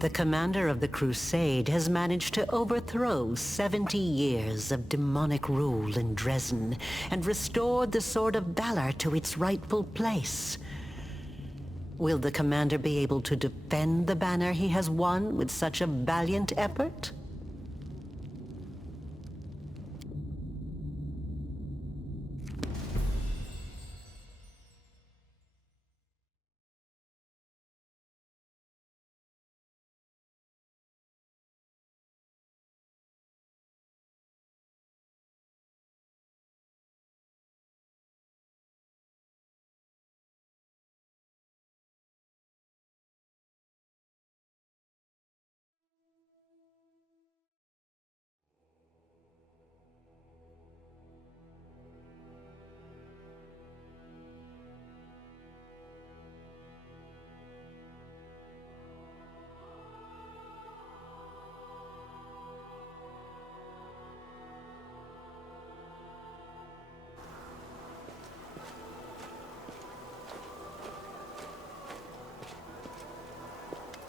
The commander of the crusade has managed to overthrow 70 years of demonic rule in Dresden and restored the Sword of Valor to its rightful place. Will the commander be able to defend the banner he has won with such a valiant effort?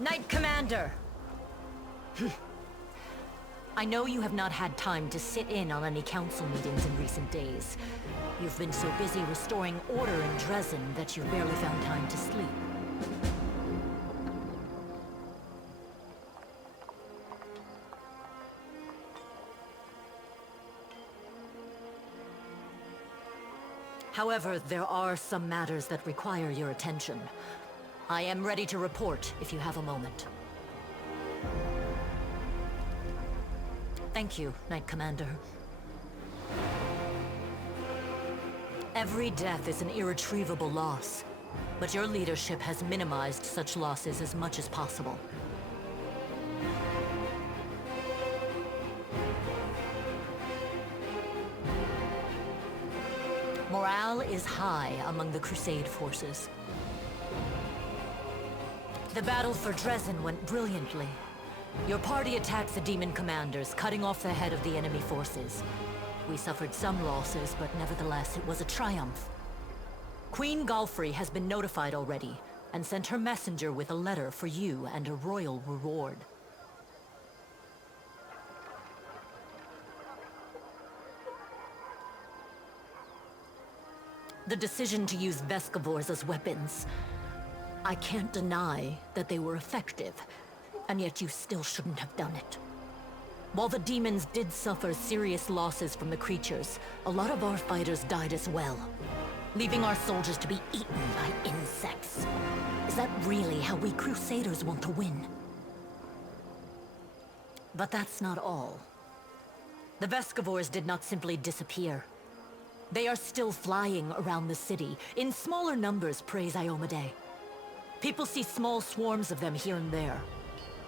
Knight Commander! I know you have not had time to sit in on any council meetings in recent days. You've been so busy restoring order in Dresden that you've barely found time to sleep. However, there are some matters that require your attention. I am ready to report if you have a moment. Thank you, Knight Commander. Every death is an irretrievable loss, but your leadership has minimized such losses as much as possible. Morale is high among the Crusade forces. The battle for Dresden went brilliantly. Your party attacked the demon commanders, cutting off the head of the enemy forces. We suffered some losses, but nevertheless it was a triumph. Queen Galfrey has been notified already, and sent her messenger with a letter for you and a royal reward. The decision to use Vescavors as weapons. I can't deny that they were effective, and yet you still shouldn't have done it. While the demons did suffer serious losses from the creatures, a lot of our fighters died as well, leaving our soldiers to be eaten by insects. Is that really how we Crusaders want to win? But that's not all. The Vescavors did not simply disappear. They are still flying around the city, in smaller numbers, praise Iomade. People see small swarms of them here and there.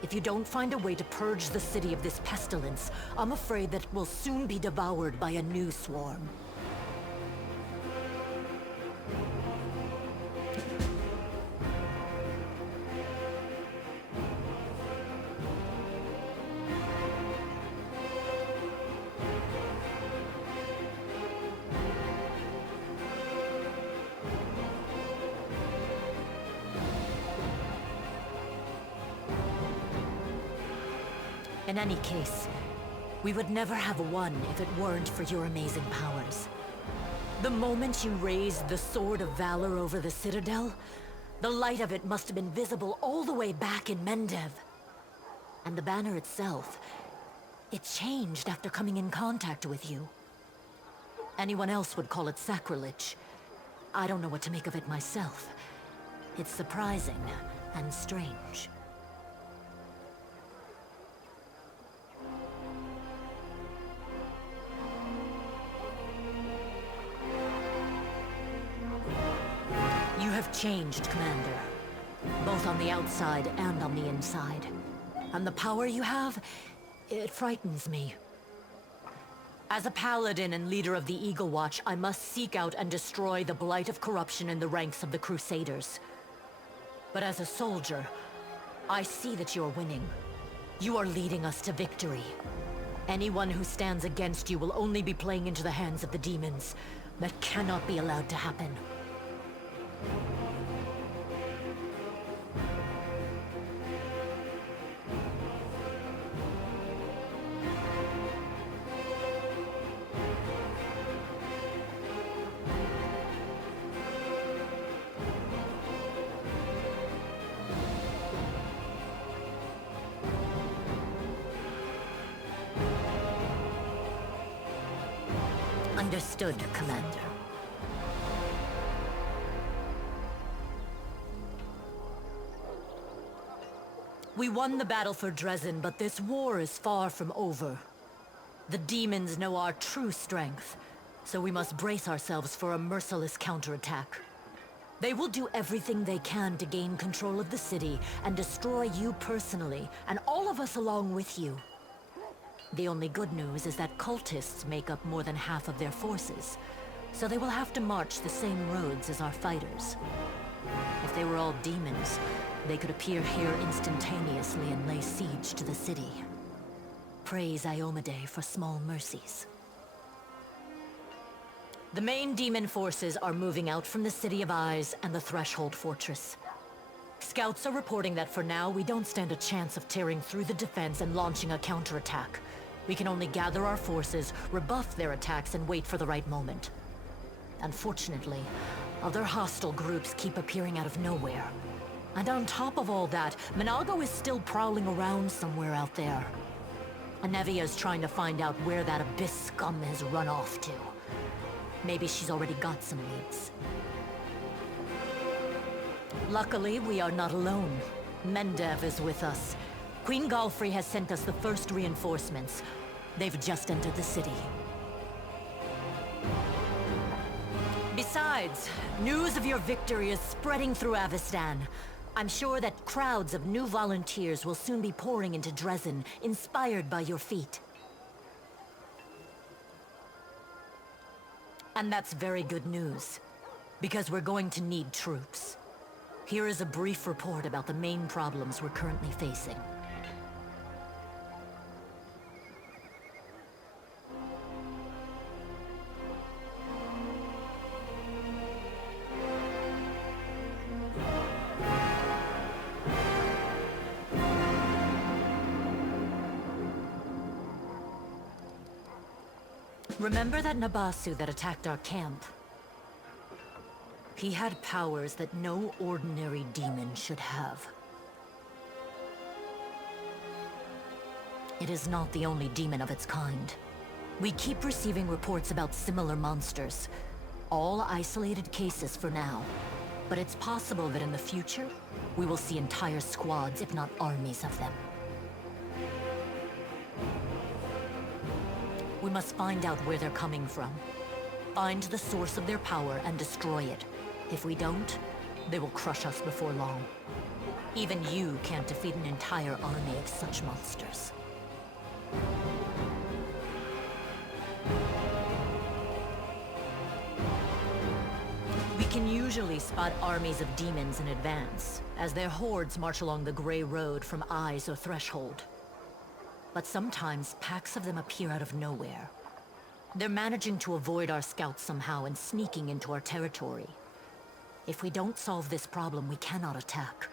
If you don't find a way to purge the city of this pestilence, I'm afraid that it will soon be devoured by a new swarm. In any case, we would never have won if it weren't for your amazing powers. The moment you raised the Sword of Valor over the Citadel, the light of it must have been visible all the way back in Mendev. And the banner itself, it changed after coming in contact with you. Anyone else would call it sacrilege. I don't know what to make of it myself. It's surprising and strange. You have changed, Commander. Both on the outside and on the inside. And the power you have, it frightens me. As a paladin and leader of the Eagle Watch, I must seek out and destroy the blight of corruption in the ranks of the Crusaders. But as a soldier, I see that you're winning. You are leading us to victory. Anyone who stands against you will only be playing into the hands of the demons. That cannot be allowed to happen. Understood, Commander. We won the battle for Dresden, but this war is far from over. The demons know our true strength, so we must brace ourselves for a merciless counterattack. They will do everything they can to gain control of the city and destroy you personally, and all of us along with you. The only good news is that cultists make up more than half of their forces, so they will have to march the same roads as our fighters. If they were all demons, they could appear here instantaneously and lay siege to the city. Praise Iomade for small mercies. The main demon forces are moving out from the City of Eyes and the Threshold Fortress. Scouts are reporting that for now, we don't stand a chance of tearing through the defense and launching a counterattack. We can only gather our forces, rebuff their attacks, and wait for the right moment. Unfortunately, other hostile groups keep appearing out of nowhere. And on top of all that, Minago is still prowling around somewhere out there. Anevia's trying to find out where that Abyss scum has run off to. Maybe she's already got some leads. Luckily, we are not alone. Mendev is with us. Queen Galfrey has sent us the first reinforcements. They've just entered the city. Besides, news of your victory is spreading through Avestan. I'm sure that crowds of new volunteers will soon be pouring into Dresden, inspired by your feat. And that's very good news, because we're going to need troops. Here is a brief report about the main problems we're currently facing. Remember that Nabasu that attacked our camp? He had powers that no ordinary demon should have. It is not the only demon of its kind. We keep receiving reports about similar monsters. All isolated cases for now. But it's possible that in the future, we will see entire squads, if not armies of them. We must find out where they're coming from. Find the source of their power and destroy it. If we don't, they will crush us before long. Even you can't defeat an entire army of such monsters. We can usually spot armies of demons in advance, as their hordes march along the Grey Road from Eyes or Threshold. But sometimes packs of them appear out of nowhere. They're managing to avoid our scouts somehow and sneaking into our territory. If we don't solve this problem, we cannot attack.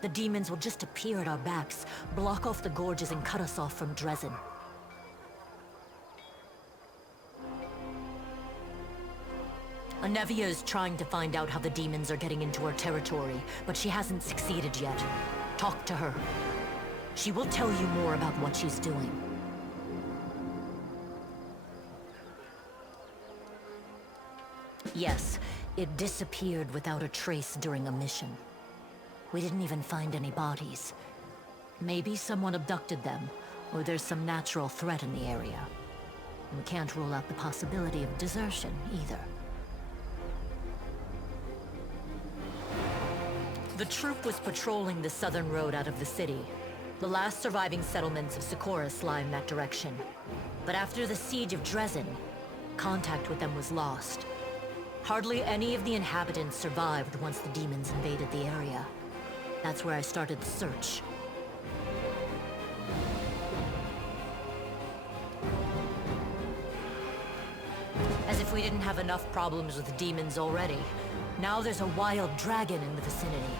The demons will just appear at our backs, block off the gorges and cut us off from Dresden. Anevia is trying to find out how the demons are getting into our territory, but she hasn't succeeded yet. Talk to her. She will tell you more about what she's doing. Yes, it disappeared without a trace during a mission. We didn't even find any bodies. Maybe someone abducted them, or there's some natural threat in the area. We can't rule out the possibility of desertion, either. The troop was patrolling the southern road out of the city. The last surviving settlements of Sikoris lie in that direction. But after the siege of Dresden, contact with them was lost. Hardly any of the inhabitants survived once the demons invaded the area. That's where I started the search. As if we didn't have enough problems with demons already. Now there's a wild dragon in the vicinity.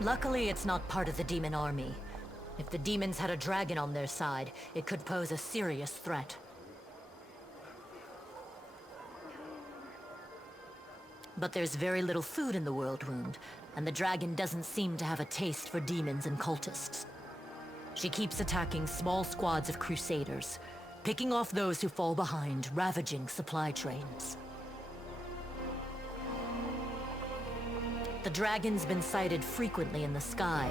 Luckily, it's not part of the demon army. If the demons had a dragon on their side, it could pose a serious threat. But there's very little food in the World Wound, and the dragon doesn't seem to have a taste for demons and cultists. She keeps attacking small squads of crusaders. picking off those who fall behind, ravaging supply trains. The dragon's been sighted frequently in the sky,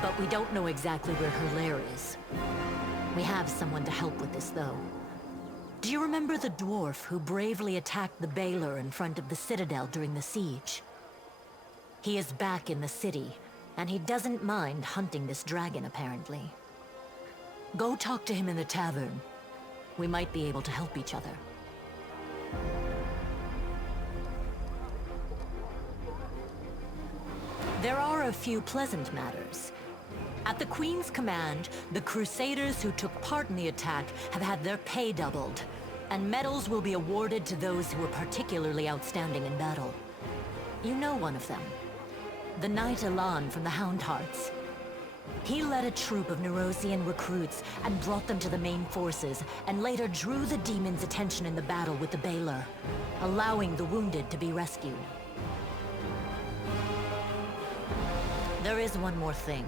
but we don't know exactly where her lair is. We have someone to help with this, though. Do you remember the dwarf who bravely attacked the Baylor in front of the Citadel during the siege? He is back in the city, and he doesn't mind hunting this dragon, apparently. Go talk to him in the tavern. We might be able to help each other. There are a few pleasant matters. At the Queen's command, the Crusaders who took part in the attack have had their pay doubled, and medals will be awarded to those who were particularly outstanding in battle. You know one of them. The Knight Elan from the Houndhearts. He led a troop of Nerosian recruits and brought them to the main forces, and later drew the demon's attention in the battle with the Baylor, allowing the wounded to be rescued. There is one more thing.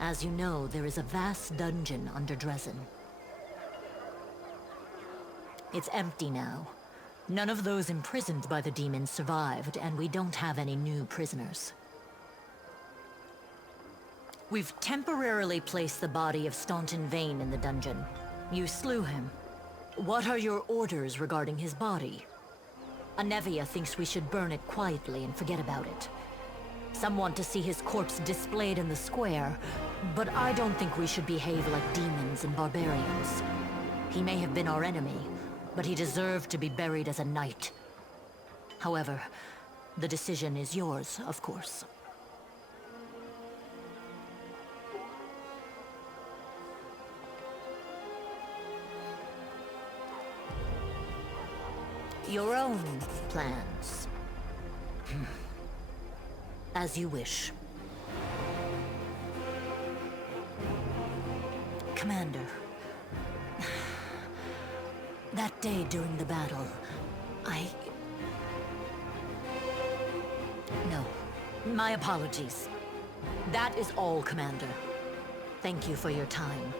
As you know, there is a vast dungeon under Dresden. It's empty now. None of those imprisoned by the demons survived, and we don't have any new prisoners. We've temporarily placed the body of Staunton Vane in the dungeon. You slew him. What are your orders regarding his body? Anevia thinks we should burn it quietly and forget about it. Some want to see his corpse displayed in the square, but I don't think we should behave like demons and barbarians. He may have been our enemy, but he deserved to be buried as a knight. However, the decision is yours, of course. Your own plans. As you wish. Commander. That day during the battle, No. My apologies. That is all, Commander. Thank you for your time.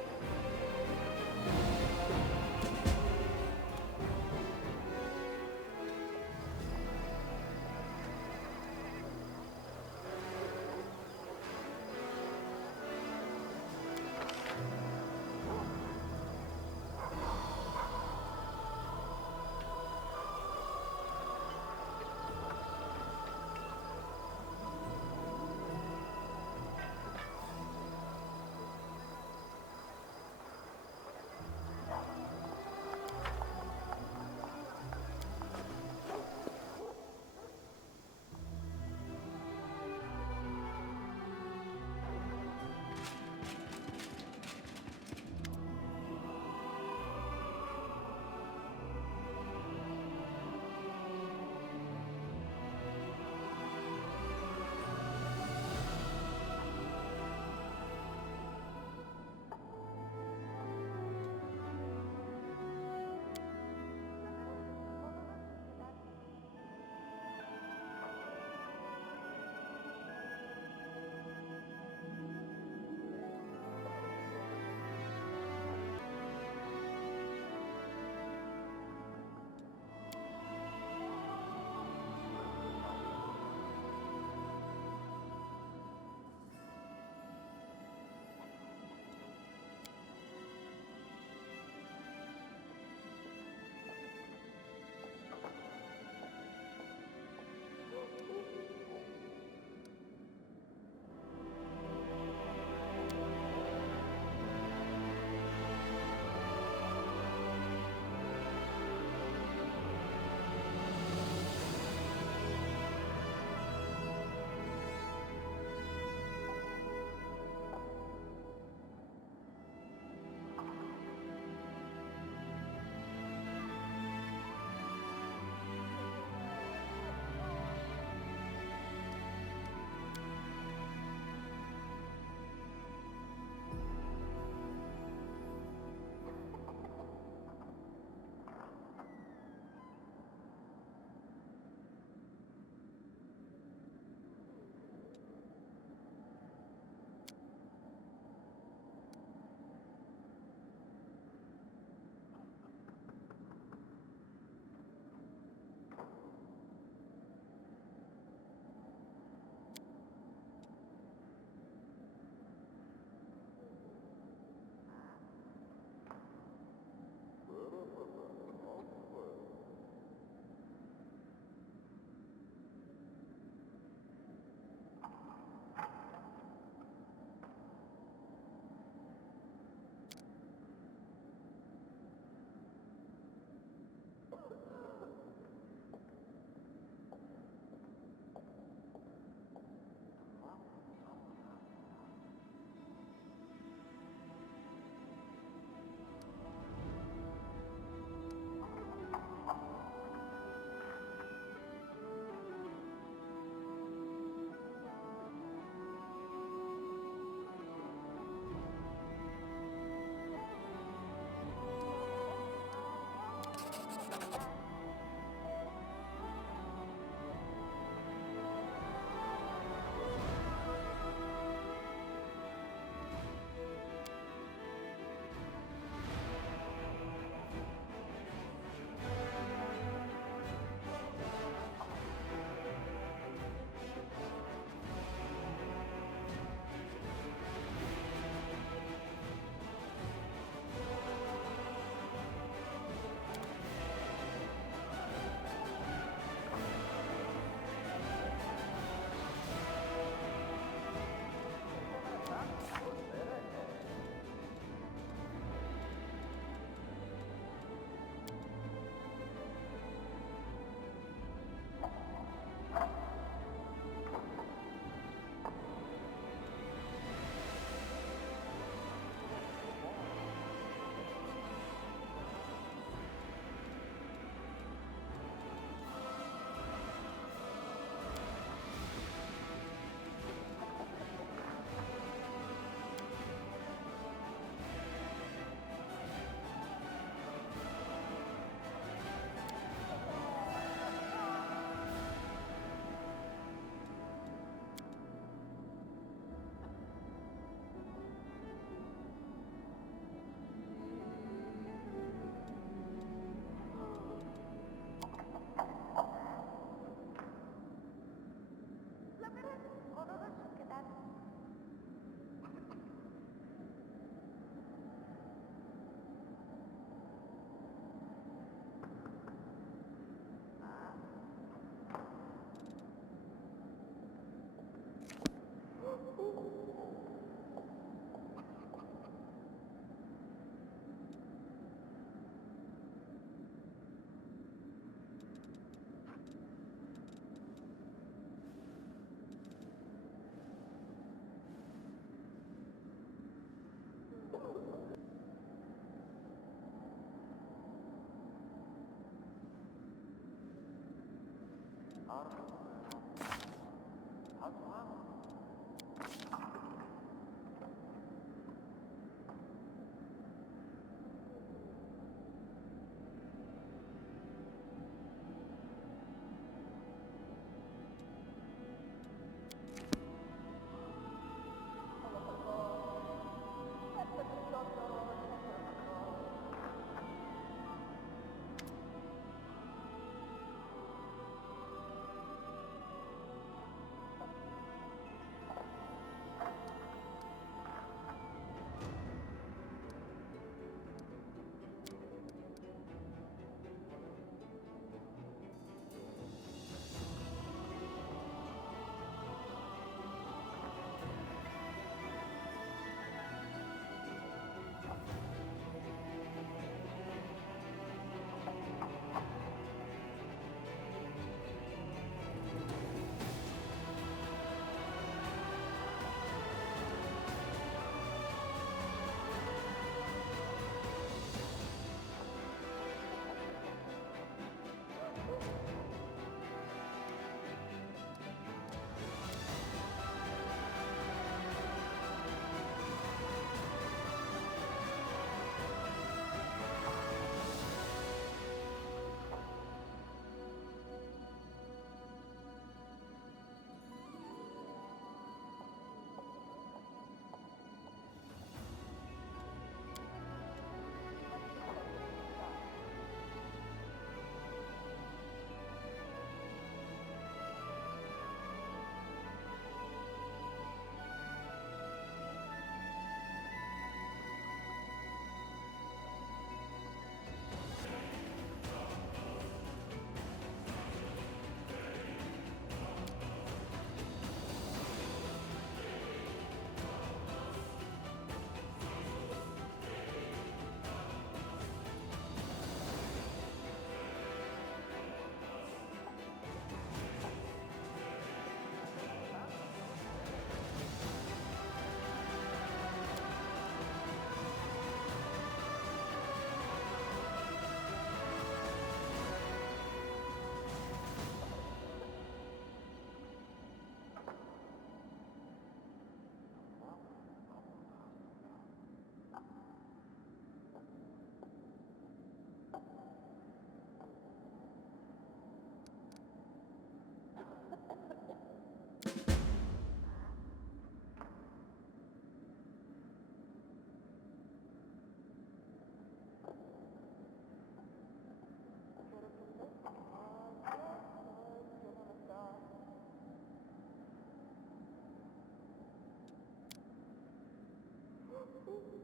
you